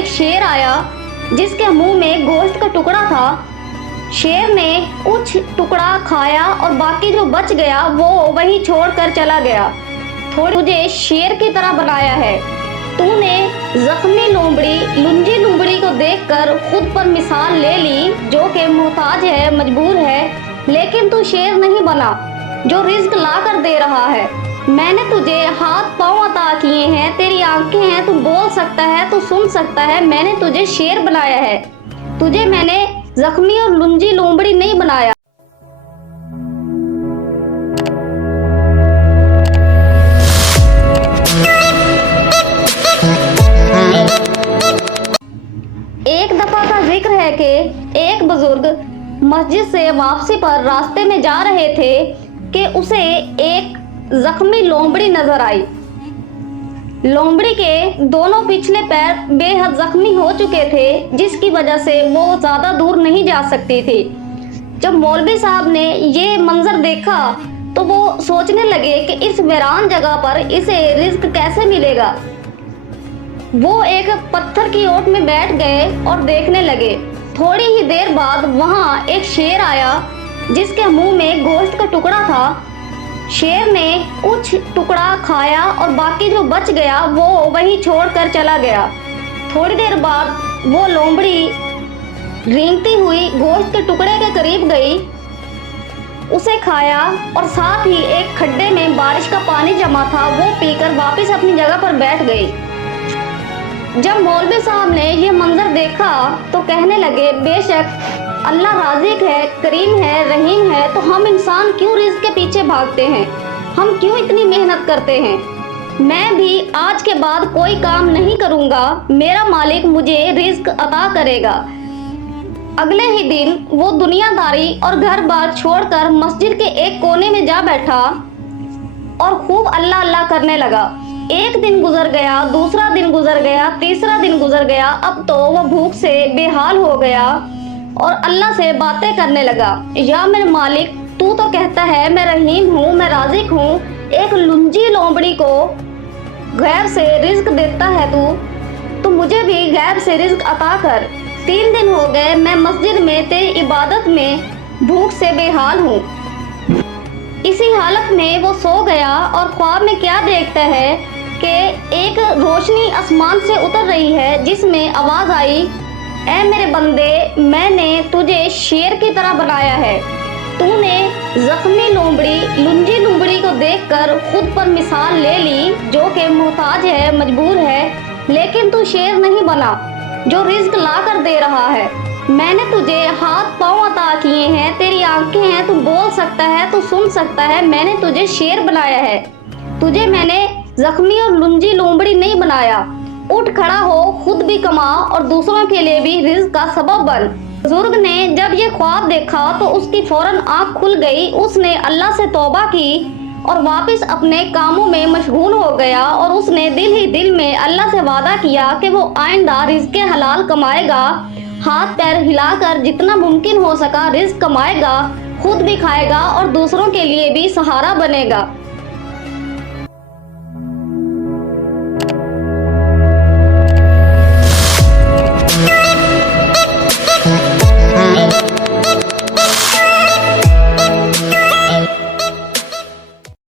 ایک شیر آیا جس کے منہ میں گوشت کا ٹکڑا تھا۔ شیر نے کچھ ٹکڑا کھایا اور باقی جو بچ گیا وہ وہیں چھوڑ کر چلا گیا۔ تجھے شیر کی طرح بنایا ہے۔ تو نے زخمی لومڑی لنجی لومڑی کو دیکھ کر خود پر مثال لے لی جو کہ محتاج ہے، مجبور ہے، لیکن تو شیر نہیں بنا جو رزق لا کر دے رہا ہے۔ میں نے تجھے ہاتھ پاؤں عطا کیے ہیں، تیری آنکھیں ہیں، تو بول سکتا ہے، تو سن سکتا ہے۔ میں نے تجھے شیر بنایا ہے، تجھے میں نے زخمی اور لنجی لومڑی نہیں بنایا۔ ایک دفعہ کا ذکر ہے کہ ایک بزرگ مسجد سے واپسی پر راستے میں جا رہے تھے کہ اسے ایک زخمی لومڑی نظر آئی۔ لومڑی کے دونوں پچھلے پیر بے حد زخمی ہو چکے تھے، جس کی وجہ سے وہ زیادہ دور نہیں جا سکتی تھی۔ جب مولوی صاحب نے یہ منظر دیکھا تو وہ سوچنے لگے کہ اس ویران جگہ پر اسے رزق کیسے ملے گا۔ وہ ایک پتھر کی اوٹ میں بیٹھ گئے اور دیکھنے لگے۔ تھوڑی ہی دیر بعد وہاں ایک شیر آیا جس کے منہ میں گوشت کا ٹکڑا تھا۔ شیر نے کچھ ٹکڑا کھایا اور باقی جو بچ گیا وہ وہیں چھوڑ کر چلا گیا۔ تھوڑی دیر بعد وہ لومڑی رینگتی ہوئی گوشت کے ٹکڑے کے قریب گئی، اسے کھایا اور ساتھ ہی ایک کھڈے میں بارش کا پانی جمع تھا، وہ پی کر واپس اپنی جگہ پر بیٹھ گئی۔ جب مولوی صاحب نے یہ منظر دیکھا تو کہنے لگے، بے شک اللہ رازق ہے، کریم ہے، رحیم ہے، تو ہم انسان کیوں رزق کے پیچھے بھاگتے ہیں؟ ہم کیوں اتنی محنت کرتے ہیں؟ میں بھی آج کے بعد کوئی کام نہیں کروں گا، میرا مالک مجھے رزق عطا کرے گا۔ اگلے ہی دن وہ دنیا داری اور گھر بار چھوڑ کر مسجد کے ایک کونے میں جا بیٹھا اور خوب اللہ اللہ کرنے لگا۔ ایک دن گزر گیا، دوسرا دن گزر گیا، تیسرا دن گزر گیا۔ اب تو وہ بھوک سے بے حال ہو گیا اور اللہ سے باتیں کرنے لگا، یا میرے مالک، تو کہتا ہے میں رحیم ہوں، میں رازق ہوں، ایک لنجی لومڑی کو غیر سے رزق دیتا ہے تو مجھے بھی غیر سے رزق عطا کر۔ 3 دن ہو گئے میں مسجد میں تیری عبادت میں بھوک سے بے حال ہوں۔ اسی حالت میں وہ سو گیا اور خواب میں کیا دیکھتا ہے کہ ایک روشنی آسمان سے اتر رہی ہے جس میں آواز آئی، اے میرے بندے، میں نے تجھے شیر کی طرح بنایا ہے۔ تو نے زخمی لومڑی لنجی لومڑی کو دیکھ کر خود پر مثال لے لی جو کہ محتاج ہے، مجبور ہے، لیکن تو شیر نہیں بنا جو رزق لا کر دے رہا ہے۔ میں نے تجھے ہاتھ پاؤں عطا کیے ہیں، تیری آنکھیں ہیں، تو بول سکتا ہے، تو سن سکتا ہے۔ میں نے تجھے شیر بنایا ہے، تجھے میں نے زخمی اور لنجی لومڑی نہیں بنایا۔ اٹھ کھڑا ہو، خود بھی کما اور دوسروں کے لیے بھی رزق کا سبب بن۔ بزرگ نے جب یہ خواب دیکھا تو اس کی فوراً آنکھ کھل گئی، اس نے اللہ سے توبہ کی اور واپس اپنے کاموں میں مشغول ہو گیا، اور اس نے دل ہی دل میں اللہ سے وعدہ کیا کہ وہ آئندہ رزق حلال کمائے گا، ہاتھ پیر ہلا کر جتنا ممکن ہو سکا رزق کمائے گا، خود بھی کھائے گا اور دوسروں کے لیے بھی سہارا بنے گا۔